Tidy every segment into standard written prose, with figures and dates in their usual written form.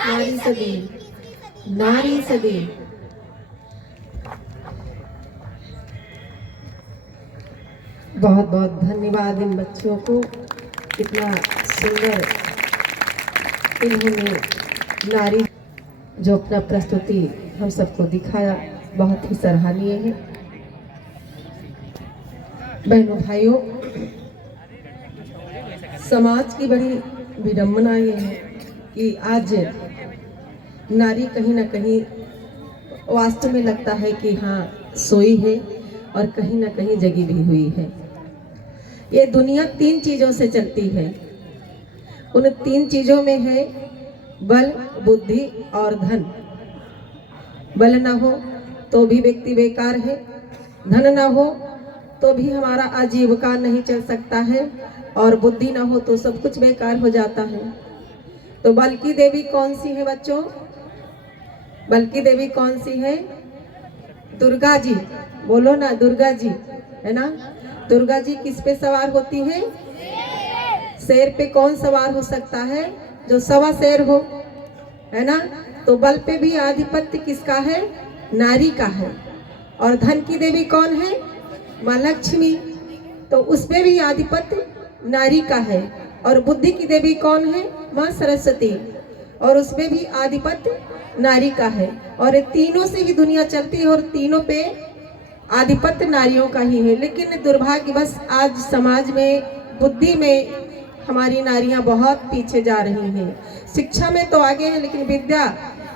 नारी सदी, नारी सदी। बहुत बहुत धन्यवाद इन बच्चों को, इतना सुंदर इन्होंने नारी जो अपना प्रस्तुति हम सबको दिखाया, बहुत ही सराहनीय है। बहनों भाइयों, समाज की बड़ी विडंबना ये है कि आज नारी कहीं ना कहीं वास्तव में लगता है कि हाँ सोई है और कहीं ना कहीं जगी भी हुई है। ये दुनिया 3 चीजों से चलती है। उन 3 चीजों में है बल, बुद्धि और धन। बल ना हो तो भी व्यक्ति बेकार है, धन ना हो तो भी हमारा आजीविका नहीं चल सकता है, और बुद्धि ना हो तो सब कुछ बेकार हो जाता है। तो बल की देवी कौन सी है बच्चों? बल की देवी कौन सी है? दुर्गा जी। बोलो ना, दुर्गा जी, है ना। दुर्गा जी किस पे सवार होती है? शेर पे। कौन सवार हो सकता है? जो सवा शेर हो, है ना। तो बल पे भी आधिपत्य किसका है? नारी का है। और धन की देवी कौन है? माँ लक्ष्मी। तो उसपे भी आधिपत्य नारी का है। और बुद्धि की देवी कौन है? माँ सरस्वती। और उसपे भी आधिपत्य नारी का है। और ये तीनों से ही दुनिया चलती है और तीनों पे आधिपत्य नारियों का ही है। लेकिन दुर्भाग्यवश आज समाज में, बुद्धि में हमारी नारियां बहुत पीछे जा रही हैं। शिक्षा में तो आगे है, लेकिन विद्या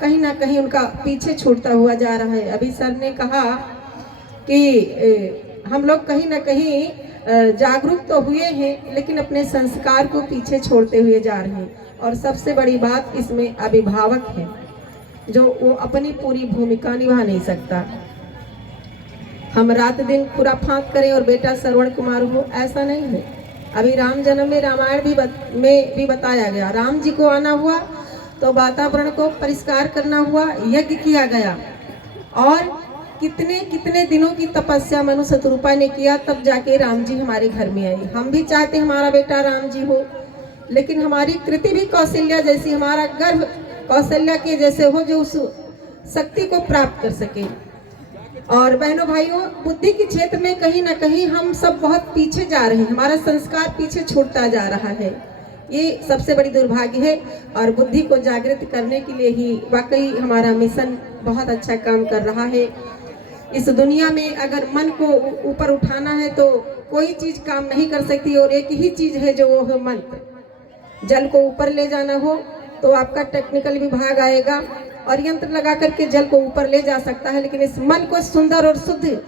कहीं ना कहीं उनका पीछे छूटता हुआ जा रहा है। अभी सर ने कहा कि हम लोग कहीं ना कहीं जागरूक तो हुए हैं, लेकिन अपने संस्कार को पीछे छोड़ते हुए जा रहे हैं। और सबसे बड़ी बात इसमें अभिभावक है, जो वो अपनी पूरी भूमिका निभा नहीं सकता। हम रात दिन खुराफात करें और बेटा श्रवण कुमार हो, ऐसा नहीं है। अभी राम जन्म में रामायण में भी बताया गया, राम जी को आना हुआ तो वातावरण को परिष्कार करना हुआ, यज्ञ किया गया। और कितने कितने दिनों की तपस्या मनु शतरूपा ने किया, तब जाके राम जी हमारे घर में आए। हम भी चाहते हमारा बेटा राम जी हो, लेकिन हमारी कृति भी कौशल्या जैसी, हमारा गर्भ कौशल्या के जैसे हो, जो उस शक्ति को प्राप्त कर सके। और बहनों भाइयों, बुद्धि के क्षेत्र में कहीं ना कहीं हम सब बहुत पीछे जा रहे हैं। हमारा संस्कार पीछे छूटता जा रहा है। ये सबसे बड़ी दुर्भाग्य है। और बुद्धि को जागृत करने के लिए ही वाकई हमारा मिशन बहुत अच्छा काम कर रहा है। इस दुनिया में अगर मन को ऊपर उठाना है तो कोई चीज काम नहीं कर सकती, और एक ही चीज है जो वो है मंत्र। जल को ऊपर ले जाना हो तो आपका टेक्निकल विभाग आएगा और यंत्र लगा करके जल को ऊपर ले जा सकता है, लेकिन इस मन को सुंदर और शुद्ध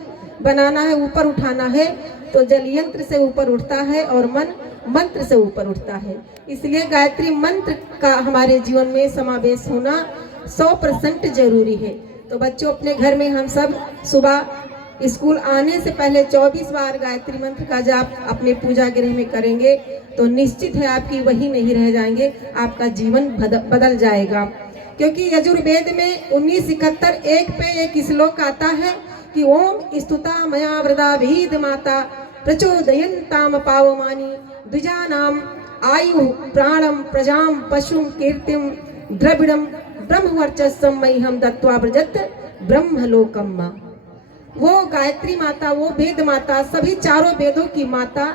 बनाना है, ऊपर उठाना है, तो जल यंत्र से ऊपर उठता है और मन मंत्र से ऊपर उठता है। इसलिए गायत्री मंत्र का हमारे जीवन में समावेश होना 100% जरूरी है। तो बच्चों, अपने घर में हम सब सुबह स्कूल आने से पहले 24 बार गायत्री मंत्र का जाप अपने पूजा गृह में करेंगे तो निश्चित है आपकी वही नहीं रह जाएंगे, आपका जीवन बदल जाएगा। क्योंकि यजुर्वेद में 1971 1 पे एक श्लोक आता है कि ओम स्तुता मया वृदा वेद माता प्रचोदयन्ताम पावमानी द्विजानाम आयु प्राणम प्रजाम पशुम कीर्तिम द्रविड़म ब्रह्मवर्चस्सम मह्यम दत्वा व्रजत ब्रह्मलोकम। वो गायत्री माता, वो वेद माता, सभी चारों वेदों की माता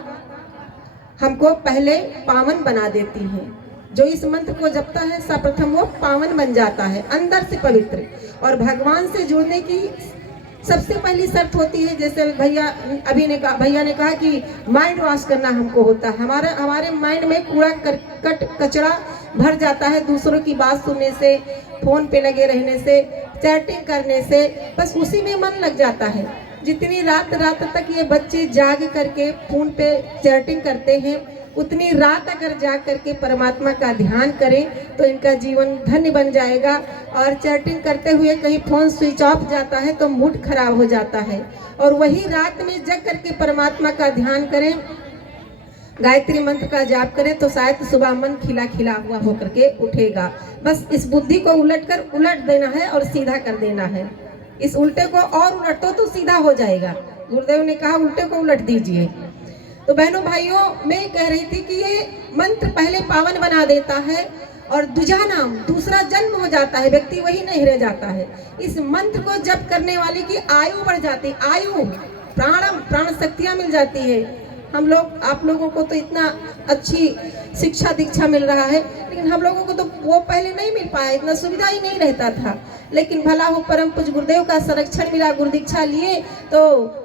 हमको पहले पावन बना देती है। जो इस मंत्र को जपता है सर्वप्रथम वो पावन बन जाता है, अंदर से पवित्र। और भगवान से जुड़ने की सबसे पहली शर्त होती है, जैसे भैया ने कहा कि माइंड वॉश करना हमको होता है। हमारे माइंड में कूड़ा कचरा भर जाता है, दूसरों की बात सुनने से, फोन पे लगे रहने से, चैटिंग करने से, बस उसी में मन लग जाता है। जितनी रात तक ये बच्चे जाग करके फोन पे चैटिंग करते हैं, उतनी रात अगर जाग करके परमात्मा का ध्यान करें तो इनका जीवन धन्य बन जाएगा। और चैटिंग करते हुए कहीं फोन स्विच ऑफ जाता है तो मूड खराब हो जाता है। और वही रात में जग करके परमात्मा का ध्यान करें, गायत्री मंत्र का जाप करें तो शायद सुबह मन खिला खिला हुआ होकर के उठेगा। बस इस बुद्धि को उलट देना है और सीधा कर देना है। इस उल्टे को और उलट तो सीधा हो जाएगा। गुरुदेव ने कहा उल्टे को उलट दीजिए। तो बहनों भाइयों, मैं कह रही थी कि ये मंत्र पहले पावन बना देता है और दूजा नाम, दूसरा जन्म हो जाता है, व्यक्ति वही नहीं रह जाता है। इस मंत्र को जप करने वाले की आयु बढ़ जाती, आयु प्राण शक्तियाँ मिल जाती है। हम लोग, आप लोगों को तो इतना अच्छी शिक्षा दीक्षा मिल रहा है, लेकिन हम लोगों को तो वो पहले नहीं मिल पाया, इतना सुविधा ही नहीं रहता था। लेकिन भला हो परम पूज्य गुरुदेव का संरक्षण मिला, गुरु दीक्षा लिए तो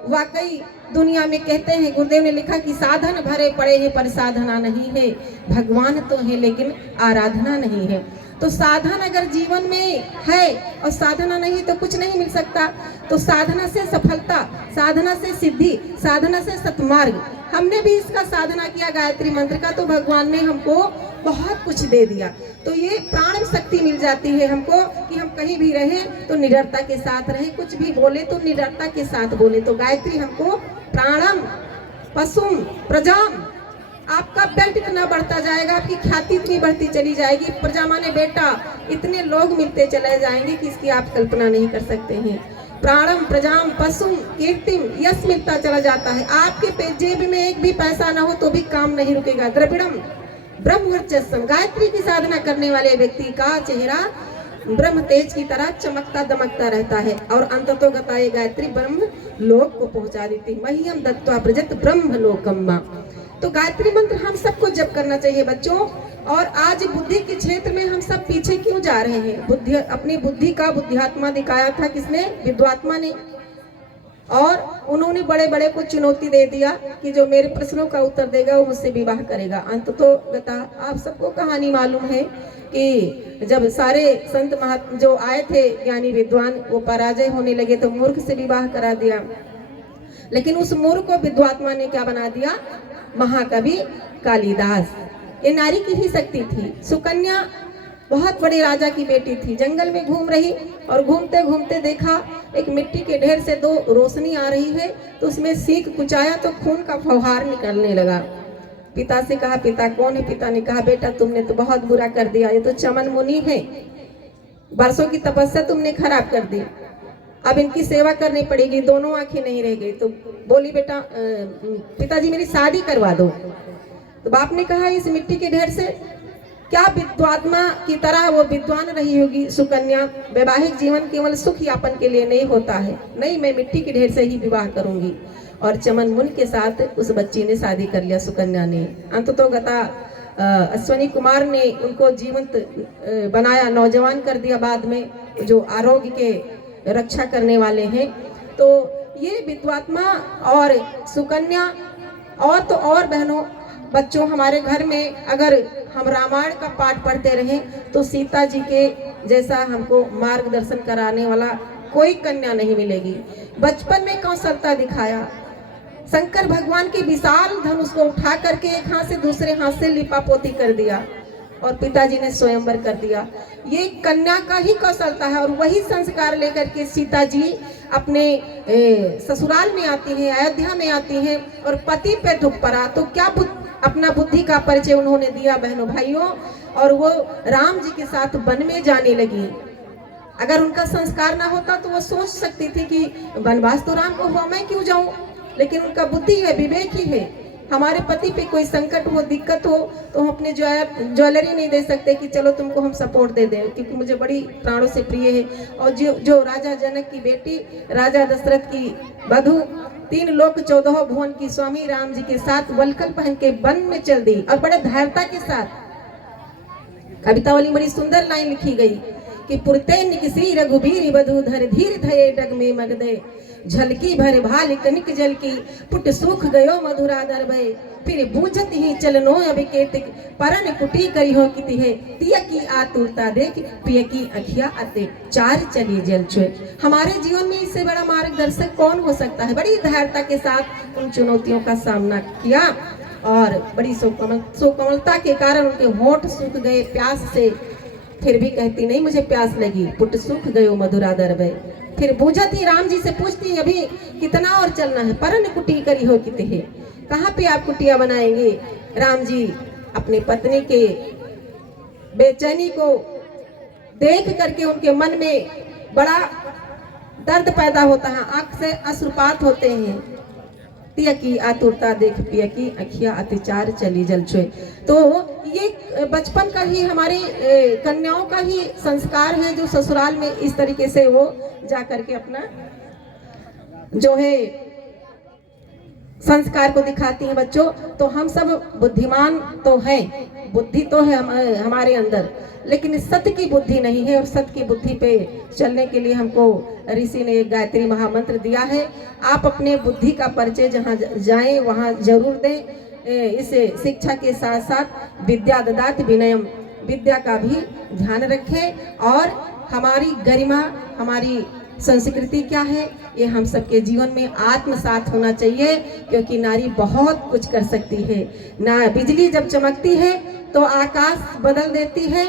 वाकई दुनिया में कहते हैं, गुरुदेव ने लिखा कि साधन भरे पड़े हैं पर साधना नहीं है, भगवान तो है लेकिन आराधना नहीं है। तो साधन अगर जीवन में है और साधना नहीं तो कुछ नहीं मिल सकता। तो साधना से सफलता, साधना से सिद्धि, साधना से सतमार्ग। हमने भी इसका साधना किया गायत्री मंत्र का, तो भगवान ने हमको बहुत कुछ दे दिया। तो ये प्राण शक्ति मिल जाती है हमको कि हम कहीं भी रहें तो निडरता के साथ रहें, कुछ भी बोले तो निडरता के साथ बोले। तो गायत्री हमको प्राणम पशुम प्रजाम, आपका बेल्ट इतना बढ़ता जाएगा, आपकी ख्याति इतनी बढ़ती चली जाएगी, प्रजा माने बेटा, इतने लोग मिलते चले जाएंगे कि इसकी आप कल्पना नहीं कर सकते हैं। प्राणम प्रजाम पशुम कीर्तिम, यश मिलता चला जाता है। आपके जेब में एक भी पैसा ना हो तो भी काम नहीं रुकेगा। द्रविड़म ब्रह्मवर्चस्वम, गायत्री की साधना करने वाले व्यक्ति का चेहरा ब्रह्म तेज की तरह चमकता दमकता रहता है और अंततोगता ये गायत्री ब्रह्म लोक को पहुंचा देती। मह्यम दत्वा प्रजत ब्रह्म लोकम्मा। तो गायत्री मंत्र हम सबको जप करना चाहिए बच्चों। और आज बुद्धि के क्षेत्र में हम सब पीछे क्यों जा रहे हैं? बुद्धि, अपनी बुद्धि का बुद्धिआत्मा दिखाया था किसने? विद्वात्मा ने। और उन्होंने बड़े बड़े को चुनौती दे दिया कि जो मेरे प्रश्नों का उत्तर देगा वो मुझसे विवाह करेगा। अंततोगता आप सबको कहानी मालूम है कि जब सारे संत महात्मा जो आए थे ज्ञानी विद्वान, वो पराजय होने लगे तो मूर्ख से विवाह करा दिया। लेकिन उस मूर्ख को विद्वात्मा ने क्या बना दिया? महाकवि कालिदास। ये नारी की ही शक्ति थी। सुकन्या बहुत बड़े राजा की बेटी थी, जंगल में घूम रही और घूमते घूमते देखा एक मिट्टी के ढेर से दो रोशनी आ रही है, तो उसमें सीख कुचाया तो खून का फव्वार निकलने लगा। पिता से कहा, पिता कौन है? पिता ने कहा, बेटा तुमने तो बहुत बुरा कर दिया, ये तो चमन मुनि है, बरसों की तपस्या तुमने खराब कर दी, अब इनकी सेवा करनी पड़ेगी। दोनों आंखें नहीं रह गई। तो बोली, बेटा पिताजी मेरी शादी करवा दो। तो बाप ने कहा, इस मिट्टी के ढेर से क्या विद्वात्मा की तरह वो विद्वान रही होगी सुकन्या? वैवाहिक जीवन केवल सुख यापन के लिए नहीं होता है, नहीं, मैं मिट्टी के ढेर से ही विवाह करूंगी। और चमन मुन के साथ उस बच्ची ने शादी कर लिया, सुकन्या ने। अंततोगता अश्वनी कुमार ने उनको जीवंत बनाया, नौजवान कर दिया बाद में, जो आरोग्य के रक्षा करने वाले हैं। तो ये विद्वात्मा और सुकन्या और तो और बहनों, बच्चों, हमारे घर में अगर हम रामायण का पाठ पढ़ते रहें तो सीता जी के जैसा हमको मार्गदर्शन कराने वाला कोई कन्या नहीं मिलेगी। बचपन में कौशलता दिखाया, शंकर भगवान की विशाल धनुष को उठा करके एक हाथ से दूसरे हाथ से लिपापोती कर दिया और पिताजी ने स्वयंवर कर दिया। ये कन्या का ही कौशलता है। और वही संस्कार लेकर के सीता जी अपने ससुराल में आती हैं, अयोध्या में आती हैं और पति पे दुख पड़ा तो क्या अपना बुद्धि का परिचय उन्होंने दिया बहनों भाइयों। और वो राम जी के साथ वन में जाने लगी। अगर उनका संस्कार ना होता तो वो सोच सकती थी कि वनवास तो राम को हुआ, मैं क्यों जाऊं? लेकिन उनका बुद्धि है, विवेक ही है। हमारे पति पे कोई संकट हो, दिक्कत हो तो हम अपने ज्वेलरी नहीं दे सकते कि चलो तुमको हम सपोर्ट दे दें, क्योंकि मुझे बड़ी प्राणों से प्रिय है। और जो राजा जनक की बेटी, राजा दशरथ की वधू, 3 लोक 14 भुवन की स्वामी राम जी के साथ वलकल पहन के वन में चल दी और बड़े धैर्यता के साथ। कविता वाली बड़ी सुंदर लाइन लिखी गई कि पुरते निकसी रघुबीर वधु धर धीर धये डग में मगदे, झलकी भर भाल कनिक जल की पुट सूख गयो मधुरा दरबे, फिर बूझत ही चलनो अभिकेतिक परन कुटी करी हो किति है, तिया की आतुरता देख पिय की अखिया अते चार चली जल छुए। हमारे जीवन में इससे बड़ा मार्गदर्शक कौन हो सकता है? बड़ी धैर्यता के साथ उन चुनौतियों का सामना किया और बड़ी सुकोमलता के कारण उनके होठ सूख गए प्यास से, फिर भी कहती नहीं मुझे प्यास लगी, पुट सूख गयो मधुरा दरबे। फिर बूझत ही राम जी से पूछती, अभी कितना और चलना है? परन कुटी करी हो किते है, कहाँ पे आप कुटिया बनाएंगे? राम जी अपनी पत्नी के बेचैनी को देख करके उनके मन में बड़ा दर्द पैदा होता है, आंख से अश्रुपात होते हैं। तिया की आतुरता देख पिया की अखिया अत्याचार चली जल छुए। तो ये बचपन का ही हमारे कन्याओं का ही संस्कार है, जो ससुराल में इस तरीके से वो जा करके अपना जो है संस्कार को दिखाती हैं बच्चों। तो हम सब बुद्धिमान तो है, बुद्धि तो है हमारे अंदर, लेकिन सत्य की बुद्धि नहीं है। और सत्य की बुद्धि पे चलने के लिए हमको ऋषि ने एक गायत्री महामंत्र दिया है। आप अपने बुद्धि का परिचय जहाँ जाएं वहाँ जरूर दें। इस शिक्षा के साथ साथ विद्या ददाति विनयम, विद्या का भी ध्यान रखें। और हमारी गरिमा, हमारी संस्कृति क्या है, ये हम सबके जीवन में आत्मसात होना चाहिए, क्योंकि नारी बहुत कुछ कर सकती है। ना बिजली जब चमकती है तो आकाश बदल देती है,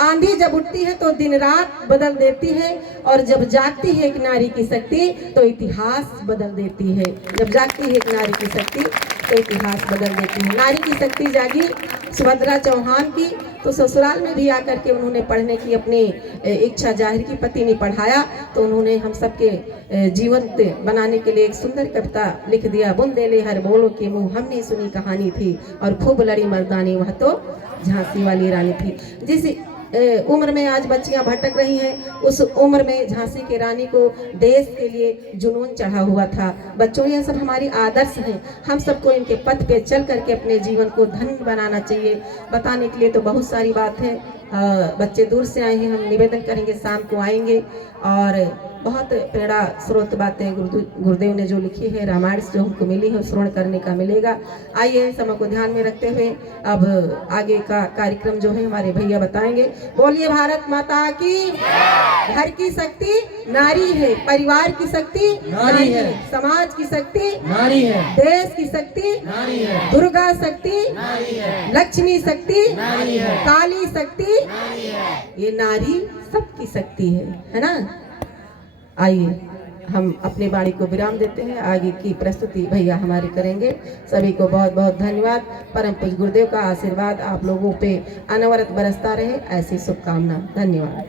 आंधी जब उठती है तो दिन रात बदल देती है, और जब जागती है एक नारी की शक्ति तो इतिहास बदल देती है। जब जागती है एक नारी की शक्ति तो इतिहास बदल देती है। नारी की शक्ति जागी सुभद्रा चौहान की, तो ससुराल में भी आकर के उन्होंने पढ़ने की अपनी इच्छा जाहिर की। पति ने पढ़ाया तो उन्होंने हम सबके जीवंत बनाने के लिए एक सुंदर कविता लिख दिया। बुंदेले हर बोलो के मुँह हमने सुनी कहानी थी, और खूब लड़ी मर्दानी वह तो झांसी वाली रानी थी। जिस उम्र में आज बच्चियां भटक रही हैं, उस उम्र में झांसी की रानी को देश के लिए जुनून चढ़ा हुआ था। बच्चों, ये सब हमारी आदर्श हैं। हम सबको इनके पथ पे चल करके अपने जीवन को धन्य बनाना चाहिए। बताने के लिए तो बहुत सारी बात है। बच्चे दूर से आए हैं, हम निवेदन करेंगे शाम को आएंगे। और बहुत प्रेरणा स्रोत बातें गुरुदेव ने जो लिखी है, रामायण से जो हमको मिली है, श्रवण करने का मिलेगा। आइए समय को ध्यान में रखते हुए अब आगे का कार्यक्रम जो है हमारे भैया बताएंगे। बोलिए भारत माता की। घर की शक्ति नारी है, परिवार की शक्ति नारी है, समाज की शक्ति नारी है, देश की शक्ति नारी है, दुर्गा शक्ति नारी है, लक्ष्मी शक्ति नारी है, काली शक्ति नारी है। ये नारी सबकी शक्ति है ना। आइए हम अपने वाणी को विराम देते हैं। आगे की प्रस्तुति भैया हमारे करेंगे। सभी को बहुत बहुत धन्यवाद। परम पूज्य गुरुदेव का आशीर्वाद आप लोगों पे अनवरत बरसता रहे, ऐसी शुभकामना। धन्यवाद।